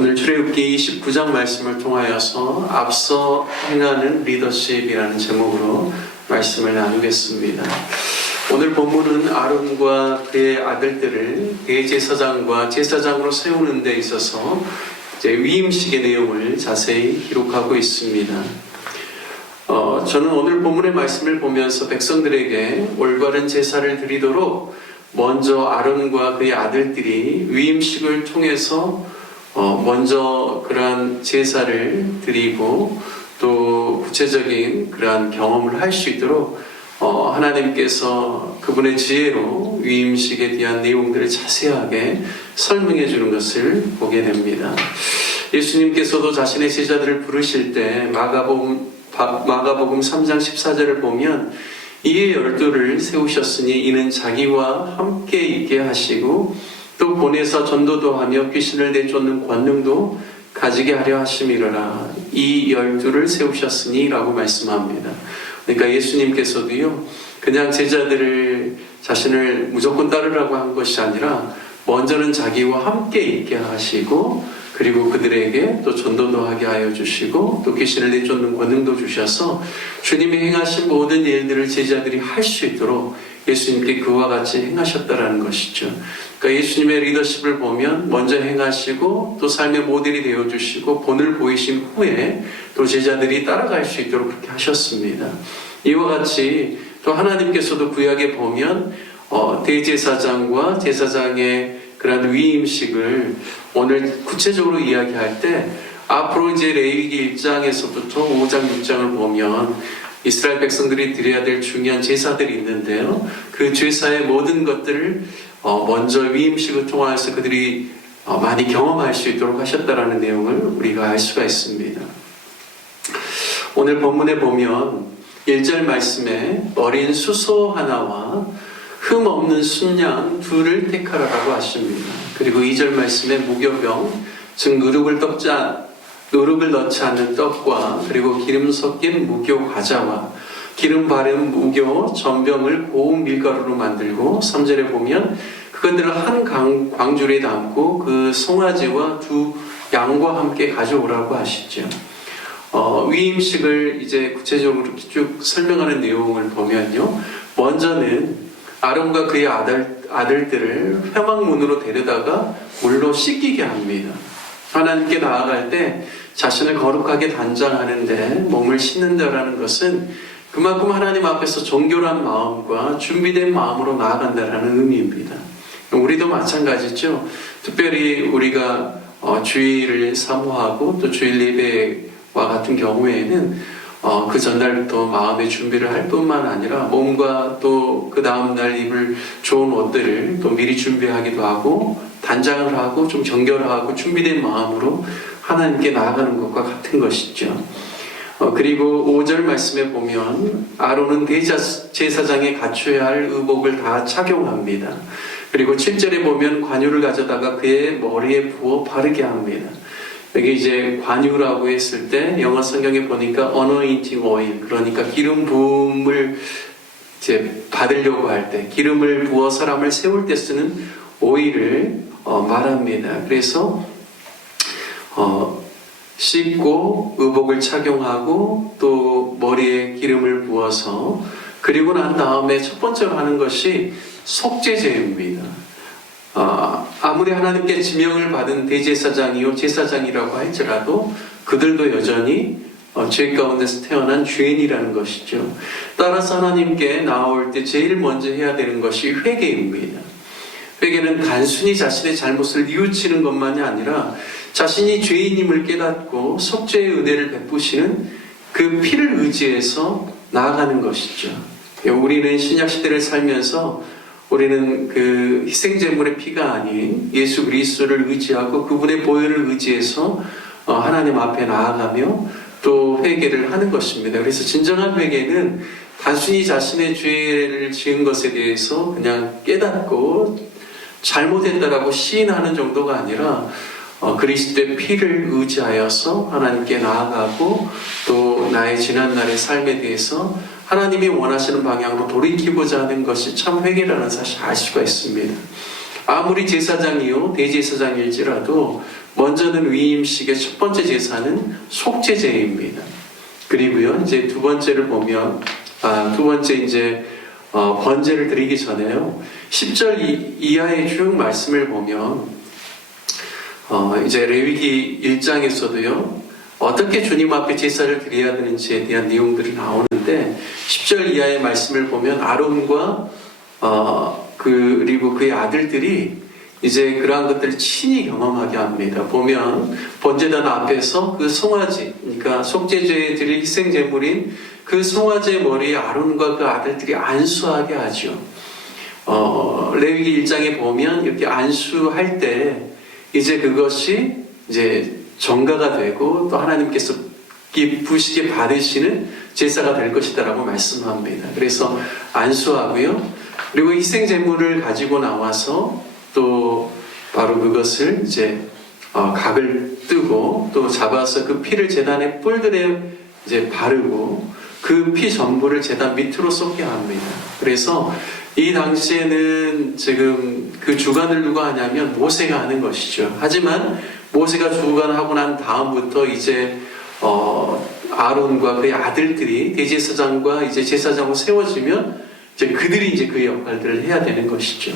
오늘 출애굽기 29장 말씀을 통하여서 앞서 행하는 리더십이라는 제목으로 말씀을 나누겠습니다. 오늘 본문은 아론과 그의 아들들을 대제사장과 제사장으로 세우는 데 있어서 위임식의 내용을 자세히 기록하고 있습니다. 저는 오늘 본문의 말씀을 보면서 백성들에게 올바른 제사를 드리도록 먼저 아론과 그의 아들들이 위임식을 통해서 먼저 그러한 제사를 드리고 또 구체적인 그러한 경험을 할 수 있도록 하나님께서 그분의 지혜로 위임식에 대한 내용들을 자세하게 설명해 주는 것을 보게 됩니다. 예수님께서도 자신의 제자들을 부르실 때 마가복음 3장 14절을 보면 이에 12를 세우셨으니 이는 자기와 함께 있게 하시고 또 보내서 전도도 하며 귀신을 내쫓는 권능도 가지게 하려 하심이로라. 이 12를 세우셨으니 라고 말씀합니다. 그러니까 예수님께서도요 그냥 제자들을 자신을 무조건 따르라고 한 것이 아니라 먼저는 자기와 함께 있게 하시고 그리고 그들에게 또 전도도 하게 하여 주시고 또 귀신을 내쫓는 권능도 주셔서 주님이 행하신 모든 일들을 제자들이 할 수 있도록 예수님께 그와 같이 행하셨다라는 것이죠. 그러니까 예수님의 리더십을 보면 먼저 행하시고 또 삶의 모델이 되어주시고 본을 보이신 후에 또 제자들이 따라갈 수 있도록 그렇게 하셨습니다. 이와 같이 또 하나님께서도 구약에 보면 대제사장과 제사장의 그런 위임식을 오늘 구체적으로 이야기할 때 앞으로 이제 레위기 1장에서부터 5장 6장을 보면 이스라엘 백성들이 드려야 될 중요한 제사들이 있는데요. 그 제사의 모든 것들을 먼저 위임식을 통해서 그들이 많이 경험할 수 있도록 하셨다라는 내용을 우리가 알 수가 있습니다. 오늘 본문에 보면 1절 말씀에 어린 수소 하나와 흠 없는 순양 둘을 택하라고 하십니다. 그리고 2절 말씀에 무교병, 즉 누룩을 넣지 않는 떡과 그리고 기름 섞인 무교 과자와 기름 바른 무교 전병을 고운 밀가루로 만들고 3절에 보면 그것들을 한 광주리에 담고 그 송아지와 두 양과 함께 가져오라고 하시죠. 위임식을 이제 구체적으로 쭉 설명하는 내용을 보면요. 먼저는 아론과 그의 아들들을 회막문으로 데려다가 물로 씻기게 합니다. 하나님께 나아갈 때 자신을 거룩하게 단장하는데 몸을 씻는다라는 것은 그만큼 하나님 앞에서 정결한 마음과 준비된 마음으로 나아간다라는 의미입니다. 우리도 마찬가지죠. 특별히 우리가 주일을 사모하고 또 주일 예배와 같은 경우에는 그 전날부터 마음의 준비를 할 뿐만 아니라 몸과 또 그 다음날 입을 좋은 옷들을 또 미리 준비하기도 하고 단장을 하고 좀 정결하고 준비된 마음으로 하나님께 나아가는 것과 같은 것이죠. 그리고 5절 말씀에 보면 아론은 대제사장에 갖춰야 할 의복을 다 착용합니다. 그리고 7절에 보면 관유를 가져다가 그의 머리에 부어 바르게 합니다. 여기 이제 관유라고 했을 때 영어 성경에 보니까 anointing oil, 그러니까 기름 부음을 이제 받으려고 할 때 기름을 부어 사람을 세울 때 쓰는 오일을 말합니다. 그래서 씻고 의복을 착용하고 또 머리에 기름을 부어서 그리고 난 다음에 첫 번째로 하는 것이 속죄제입니다. 아무리 하나님께 지명을 받은 대제사장이요 제사장이라고 할지라도 그들도 여전히 죄 가운데서 태어난 죄인이라는 것이죠. 따라서 하나님께 나올 때 제일 먼저 해야 되는 것이 회개입니다. 회개는 단순히 자신의 잘못을 뉘우치는 것만이 아니라 자신이 죄인임을 깨닫고 속죄의 은혜를 베푸시는 그 피를 의지해서 나아가는 것이죠. 우리는 신약시대를 살면서 우리는 그 희생제물의 피가 아닌 예수 그리스도를 의지하고 그분의 보혈을 의지해서 하나님 앞에 나아가며 또 회개를 하는 것입니다. 그래서 진정한 회개는 단순히 자신의 죄를 지은 것에 대해서 그냥 깨닫고 잘못했다라고 시인하는 정도가 아니라 그리스도의 피를 의지하여서 하나님께 나아가고 또 나의 지난날의 삶에 대해서 하나님이 원하시는 방향으로 돌이키고자 하는 것이 참 회개라는 사실을 알 수가 있습니다. 아무리 제사장이요 대제사장일지라도 먼저는 위임식의 첫 번째 제사는 속죄제입니다. 그리고요, 이제 두 번째를 보면, 두 번째 이제, 번제를 드리기 전에요. 10절 이하의 쭉 말씀을 보면, 이제 레위기 1장에서도요, 어떻게 주님 앞에 제사를 드려야 되는지에 대한 내용들이 나오는데, 10절 이하의 말씀을 보면 아론과, 그리고 그의 아들들이 이제 그러한 것들을 친히 경험하게 합니다. 보면 번제단 앞에서 그 송아지, 그러니까 속죄제에 드릴 희생제물인 그 송아지의 머리에 아론과 그 아들들이 안수하게 하죠. 레위기 1장에 보면 이렇게 안수할 때 이제 그것이 이제 정가가 되고 또 하나님께서 기쁘시게 받으시는 제사가 될 것이다라고 말씀합니다. 그래서 안수하고요. 그리고 희생제물을 가지고 나와서 또 바로 그것을 이제 각을 뜨고 또 잡아서 그 피를 제단의 뿔들에 이제 바르고 그 피 전부를 제단 밑으로 쏟게 합니다. 그래서 이 당시에는 지금 그 주관을 누가 하냐면 모세가 하는 것이죠. 하지만 모세가 주관하고 난 다음부터 이제 아론과 그의 아들들이 대제사장과 이제 제사장으로 세워지면 이제 그들이 이제 그 역할들을 해야 되는 것이죠.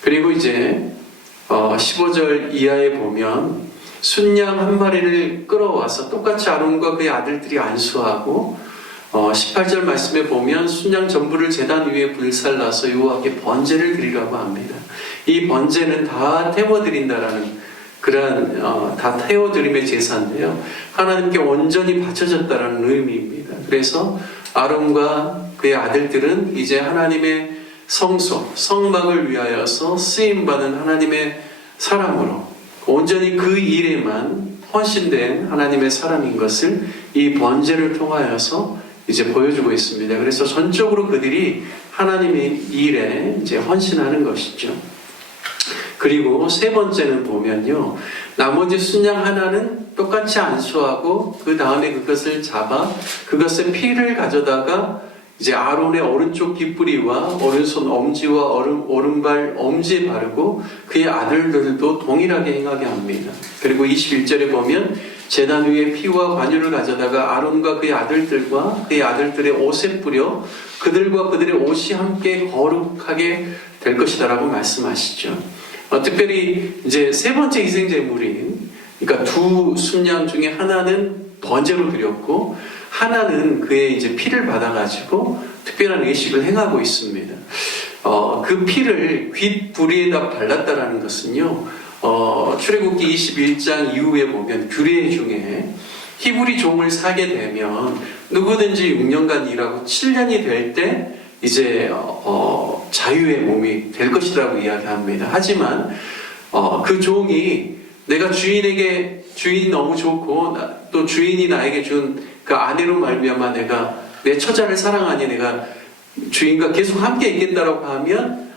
그리고 이제 15절 이하에 보면 순양 한 마리를 끌어와서 똑같이 아론과 그의 아들들이 안수하고 18절 말씀에 보면 순양 전부를 제단 위에 불살라서 여호와께 번제를 드리라고 합니다. 이 번제는 다 태워드린다라는 그러한 다 태워드림의 제사인데요. 하나님께 온전히 바쳐졌다라는 의미입니다. 그래서 아론과 그의 아들들은 이제 하나님의 성소, 성막을 위하여서 쓰임받은 하나님의 사람으로 온전히 그 일에만 헌신된 하나님의 사람인 것을 이 번제를 통하여서 이제 보여주고 있습니다. 그래서 전적으로 그들이 하나님의 일에 이제 헌신하는 것이죠. 그리고 세 번째는 보면요. 나머지 순양 하나는 똑같이 안수하고 그 다음에 그것을 잡아 그것의 피를 가져다가 이제 아론의 오른쪽 깃뿌리와 오른손 엄지와 오른발 엄지에 바르고 그의 아들들도 동일하게 행하게 합니다. 그리고 21절에 보면 제단 위에 피와 관유를 가져다가 아론과 그의 아들들과 그의 아들들의 옷에 뿌려 그들과 그들의 옷이 함께 거룩하게 될 것이다라고 말씀하시죠. 특별히 이제 세 번째 희생제물인 그러니까 두 순양 중에 하나는 번제로 드렸고 하나는 그의 이제 피를 받아가지고 특별한 의식을 행하고 있습니다. 그 피를 귓부리에다 발랐다라는 것은요, 출애굽기 21장 이후에 보면 규례 중에 히브리 종을 사게 되면 누구든지 6년간 일하고 7년이 될 때 이제 자유의 몸이 될 것이라고 이야기합니다. 하지만 그 종이 내가 주인이 너무 좋고 또 주인이 나에게 준 그 아내로 말미암아 내가 내 처자를 사랑하니 내가 주인과 계속 함께 있겠다라고 하면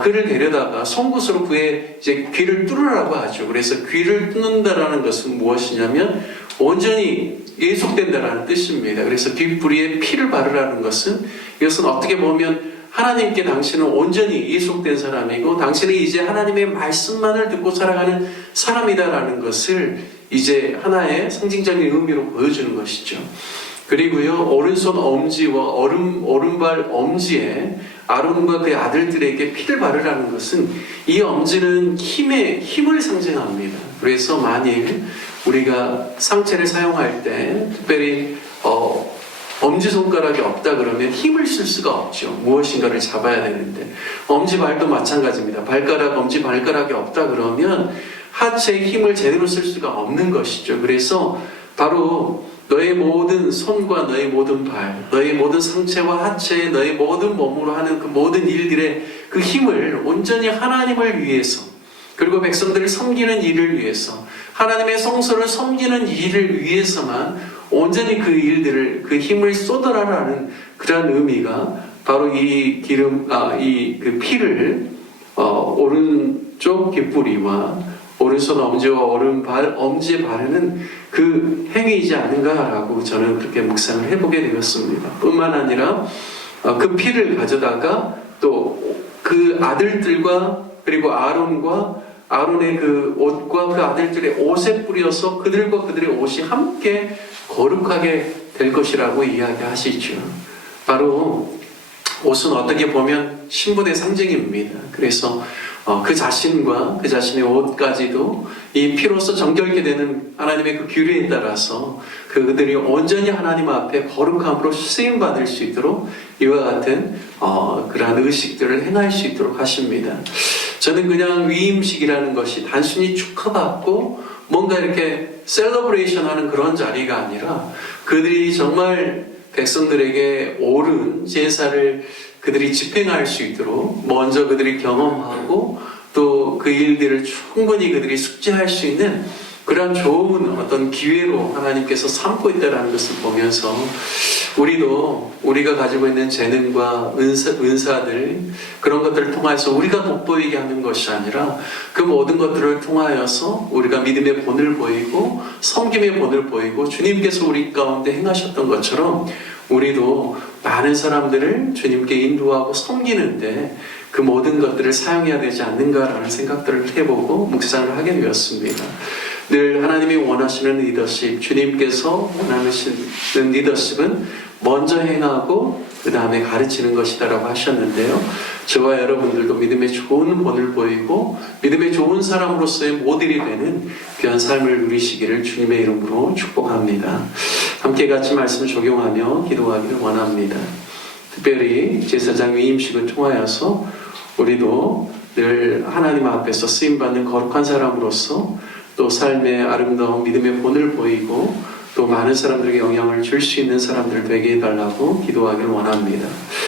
그를 데려다가 송곳으로 그의 이제 귀를 뚫으라고 하죠. 그래서 귀를 뚫는다라는 것은 무엇이냐면 온전히 예속된다라는 뜻입니다. 그래서 뒷부리에 피를 바르라는 것은 이것은 어떻게 보면 하나님께 당신은 온전히 예속된 사람이고 당신은 이제 하나님의 말씀만을 듣고 살아가는 사람이다라는 것을 이제 하나의 상징적인 의미로 보여주는 것이죠. 그리고요, 오른손 엄지와 오른발 엄지에 아론과 그의 아들들에게 피를 바르라는 것은 이 엄지는 힘을 상징합니다. 그래서 만일 우리가 상체를 사용할 때 특별히 엄지손가락이 없다 그러면 힘을 쓸 수가 없죠. 무엇인가를 잡아야 되는데 엄지발도 마찬가지입니다. 엄지발가락이 없다 그러면 하체의 힘을 제대로 쓸 수가 없는 것이죠. 그래서 바로 너의 모든 손과 너의 모든 발, 너의 모든 상체와 하체, 너의 모든 몸으로 하는 그 모든 일들의 그 힘을 온전히 하나님을 위해서 그리고 백성들을 섬기는 일을 위해서 하나님의 성소를 섬기는 일을 위해서만 온전히 그 일들을 그 힘을 쏟아라라는 그러한 의미가 바로 이 그 피를 오른쪽 깃뿌리와 오른손 엄지와 오른발 엄지에 바르는 그 행위이지 않는가라고 저는 그렇게 묵상을 해보게 되었습니다. 뿐만 아니라 그 피를 가져다가 또 그 아들들과 그리고 아론과 아론의 그 옷과 그 아들들의 옷에 뿌려서 그들과 그들의 옷이 함께 거룩하게 될 것이라고 이야기하시죠. 바로 옷은 어떻게 보면 신분의 상징입니다. 그래서 그 자신과 그 자신의 옷까지도 이 피로써 정결케 되는 하나님의 그 규례에 따라서 그들이 온전히 하나님 앞에 거룩함으로 쓰임받을 수 있도록 이와 같은 그러한 의식들을 행할 수 있도록 하십니다. 저는 그냥 위임식이라는 것이 단순히 축하받고 뭔가 이렇게 셀러브레이션 하는 그런 자리가 아니라 그들이 정말 백성들에게 옳은 제사를 그들이 집행할 수 있도록 먼저 그들이 경험하고 또 그 일들을 충분히 그들이 숙지할 수 있는 그런 좋은 어떤 기회로 하나님께서 삼고 있다는 것을 보면서 우리도 우리가 가지고 있는 재능과 은사들 그런 것들을 통해서 우리가 돋보이게 하는 것이 아니라 그 모든 것들을 통하여서 우리가 믿음의 본을 보이고 섬김의 본을 보이고 주님께서 우리 가운데 행하셨던 것처럼 우리도 많은 사람들을 주님께 인도하고 섬기는데 그 모든 것들을 사용해야 되지 않는가라는 생각들을 해보고 묵상을 하게 되었습니다. 늘 하나님이 원하시는 리더십, 주님께서 원하시는 리더십은 먼저 행하고 그 다음에 가르치는 것이다라고 하셨는데요. 저와 여러분들도 믿음의 좋은 본을 보이고 믿음의 좋은 사람으로서의 모델이 되는 귀한 삶을 누리시기를 주님의 이름으로 축복합니다. 함께 같이 말씀을 적용하며 기도하기를 원합니다. 특별히 제사장 위임식을 통하여서 우리도 늘 하나님 앞에서 쓰임받는 거룩한 사람으로서 또 삶의 아름다운 믿음의 본을 보이고 또 많은 사람들에게 영향을 줄 수 있는 사람들 되게 해달라고 기도하기를 원합니다.